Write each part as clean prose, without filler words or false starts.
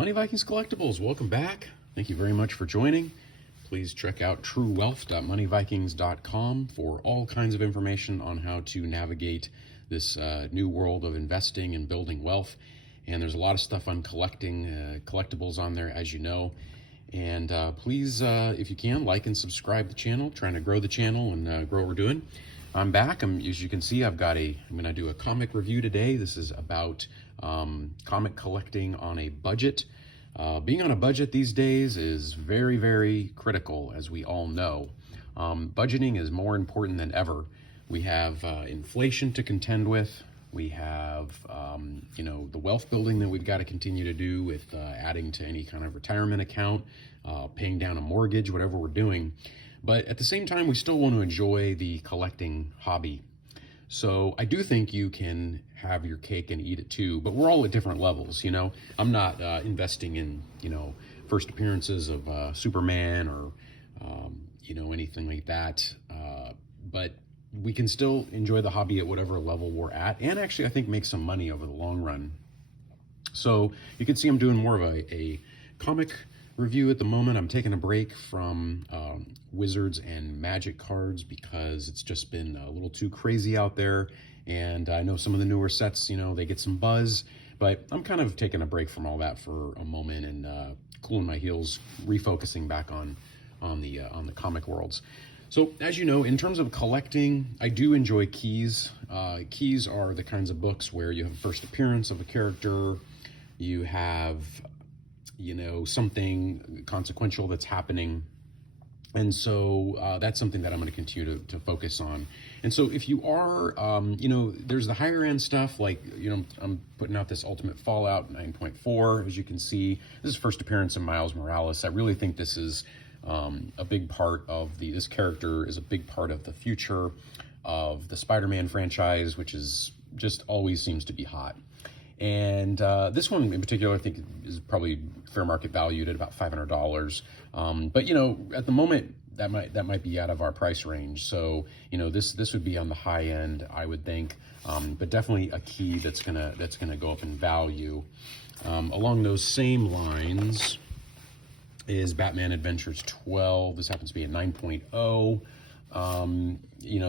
Money Vikings Collectibles, welcome back. Thank you very much for joining. Please check out truewealth.moneyvikings.com for all kinds of information on how to navigate this new world of investing and building wealth. And there's a lot of stuff on collectibles on there, as you know. And please, if you can, like and subscribe the channel. Trying to grow the channel and grow what we're doing. I'm back. As you can see, I'm going to do a comic review today. This is about comic collecting on a budget. Being on a budget these days is very, very critical, as we all know. Budgeting is more important than ever. We have inflation to contend with. We have, the wealth building that we've got to continue to do with adding to any kind of retirement account, paying down a mortgage, whatever we're doing. But at the same time, we still want to enjoy the collecting hobby. So I do think you can have your cake and eat it too, but we're all at different levels, I'm not investing in, first appearances of Superman or, anything like that. But we can still enjoy the hobby at whatever level we're at, and actually I think make some money over the long run. So you can see I'm doing more of a comic review at the moment. I'm taking a break from Wizards and Magic cards because it's just been a little too crazy out there. And I know some of the newer sets, they get some buzz, but I'm kind of taking a break from all that for a moment and cooling my heels, refocusing back on the comic worlds. So as you know, in terms of collecting, I do enjoy keys. Keys are the kinds of books where you have a first appearance of a character, you have something consequential that's happening. And so that's something that I'm going to continue to focus on. And so if you are, there's the higher end stuff, like, I'm putting out this Ultimate Fallout 9.4. As you can see, this is first appearance of Miles Morales. I really think this is a big part of this character is a big part of the future of the Spider-Man franchise, which is just always seems to be hot. And this one in particular, I think, is probably fair market valued at about $500. But at the moment, that might be out of our price range. So this would be on the high end, I would think. But definitely a key that's gonna go up in value. Along those same lines is Batman Adventures 12. This happens to be a 9.0.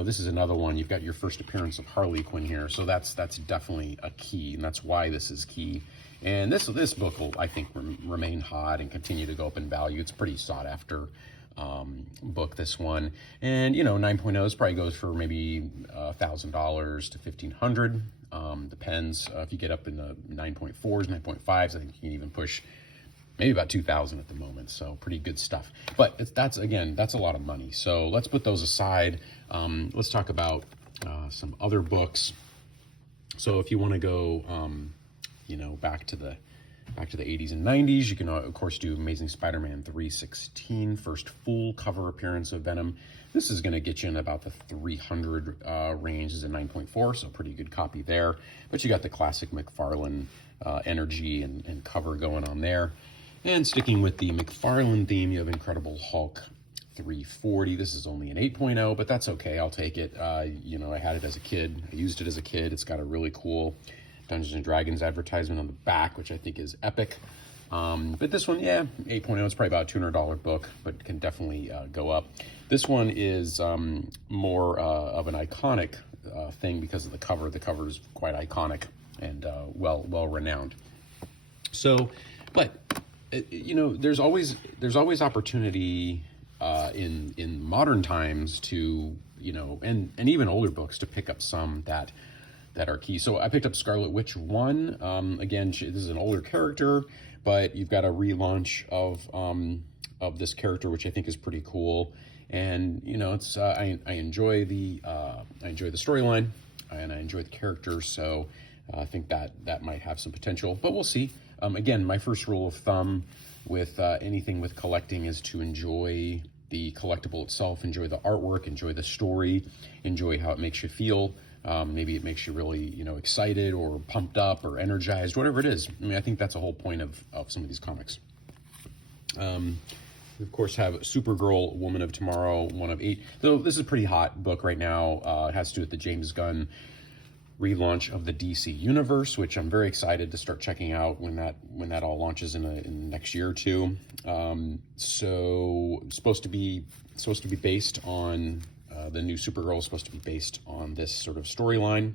This is another one. You've got your first appearance of Harley Quinn here, so that's definitely a key, and that's why this is key. And this book will, I think, remain hot and continue to go up in value. It's a pretty sought after book, this one. And 9.0s probably goes for maybe $1,000 to $1,500. Depends. If you get up in the 9.4s, 9.5s, I think you can even push maybe about 2,000 at the moment. So pretty good stuff. But that's a lot of money. So let's put those aside. Let's talk about some other books. So if you want to go, back to the 80s and 90s, you can of course do Amazing Spider-Man 316, first full cover appearance of Venom. This is going to get you in about the 300 range. This is a 9.4, so pretty good copy there. But you got the classic McFarlane energy and cover going on there. And sticking with the McFarlane theme, you have Incredible Hulk 340. This is only an 8.0, but that's okay. I'll take it. I had it as a kid. I used it as a kid. It's got a really cool Dungeons & Dragons advertisement on the back, which I think is epic. But this one, 8.0. It's probably about a $200 book, but can definitely go up. This one is more of an iconic thing because of the cover. The cover is quite iconic and well-renowned. So, but there's always opportunity in modern times to and even older books to pick up some that are key. So I picked up Scarlet Witch 1. Again, this is an older character, but you've got a relaunch of this character, which I think is pretty cool. And it's I enjoy the storyline and I enjoy the character. So I think that might have some potential, but we'll see. Again, my first rule of thumb with anything with collecting is to enjoy the collectible itself, enjoy the artwork, enjoy the story, enjoy how it makes you feel. Maybe it makes you really, excited or pumped up or energized, whatever it is. I mean, I think that's the whole point of some of these comics. We, of course, have Supergirl, Woman of Tomorrow, 1 of 8. So this is a pretty hot book right now. It has to do with the James Gunn relaunch of the DC Universe, which I'm very excited to start checking out when that all launches in the next year or two. So supposed to be based on the new Supergirl is supposed to be based on this sort of storyline,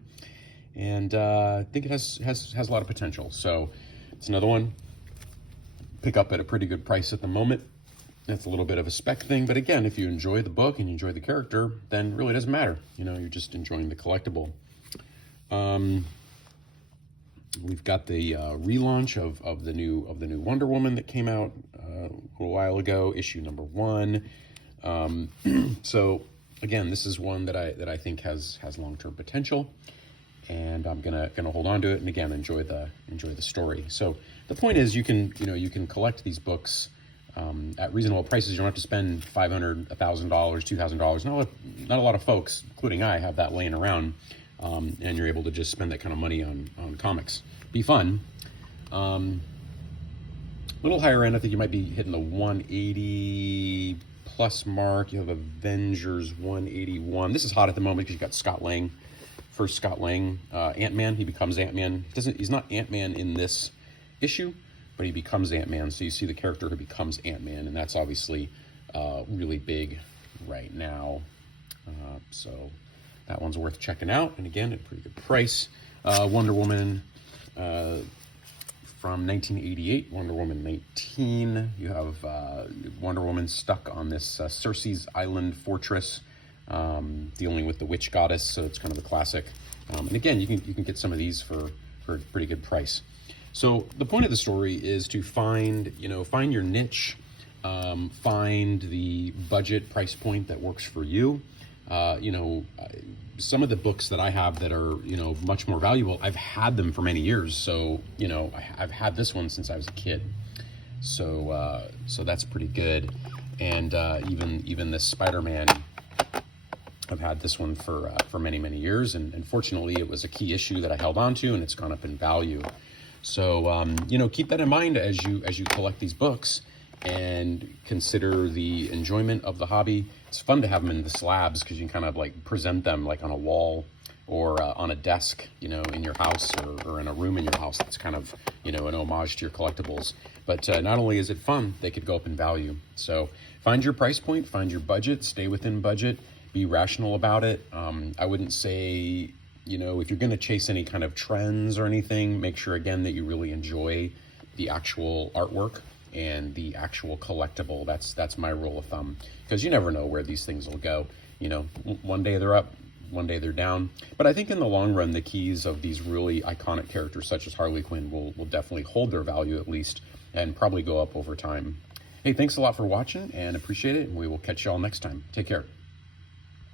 and I think it has a lot of potential. So it's another one. Pick up at a pretty good price at the moment. That's a little bit of a spec thing, but again, if you enjoy the book and you enjoy the character, then really it doesn't matter. You know, you're just enjoying the collectible. We've got the relaunch of the new Wonder Woman that came out a little while ago, issue number 1. So again, this is one that I think has long-term potential, and I'm gonna hold on to it, and again enjoy the story. So the point is, you can collect these books at reasonable prices. You don't have to spend $500, $1,000, $2,000. Not a lot of folks, including I, have that laying around, and you're able to just spend that kind of money on comics. Be fun. A little higher end, I think you might be hitting the 180 plus mark. You have Avengers 181. This is hot at the moment because you got Scott Lang. First Scott Lang, Ant-Man. He becomes Ant-Man. He's not Ant-Man in this issue, but he becomes Ant-Man. So you see the character who becomes Ant-Man, and that's obviously really big right now. So that one's worth checking out, and again, at a pretty good price. Wonder Woman from 1988, Wonder Woman 19. You have Wonder Woman stuck on this Circe's Island fortress, dealing with the witch goddess. So it's kind of a classic. And again, you can get some of these for a pretty good price. So the point of the story is to find your niche, find the budget price point that works for you. Some of the books that I have that are, much more valuable, I've had them for many years. So, I've had this one since I was a kid. So that's pretty good. And even this Spider-Man, I've had this one for many, many years. And fortunately, it was a key issue that I held on to, and it's gone up in value. So, keep that in mind as you collect these books, and consider the enjoyment of the hobby. It's fun to have them in the slabs because you can kind of like present them like on a wall or on a desk, in your house or in a room in your house. That's kind of, an homage to your collectibles. But not only is it fun, they could go up in value. So find your price point, find your budget, stay within budget, be rational about it. I wouldn't say, if you're going to chase any kind of trends or anything, make sure again that you really enjoy the actual artwork and the actual collectible. That's my rule of thumb, because you never know where these things will go. One day they're up, one day they're down. But I think in the long run, the keys of these really iconic characters such as Harley Quinn will definitely hold their value at least, and probably go up over time. Hey, thanks a lot for watching, and appreciate it, and we will catch y'all next time. Take care.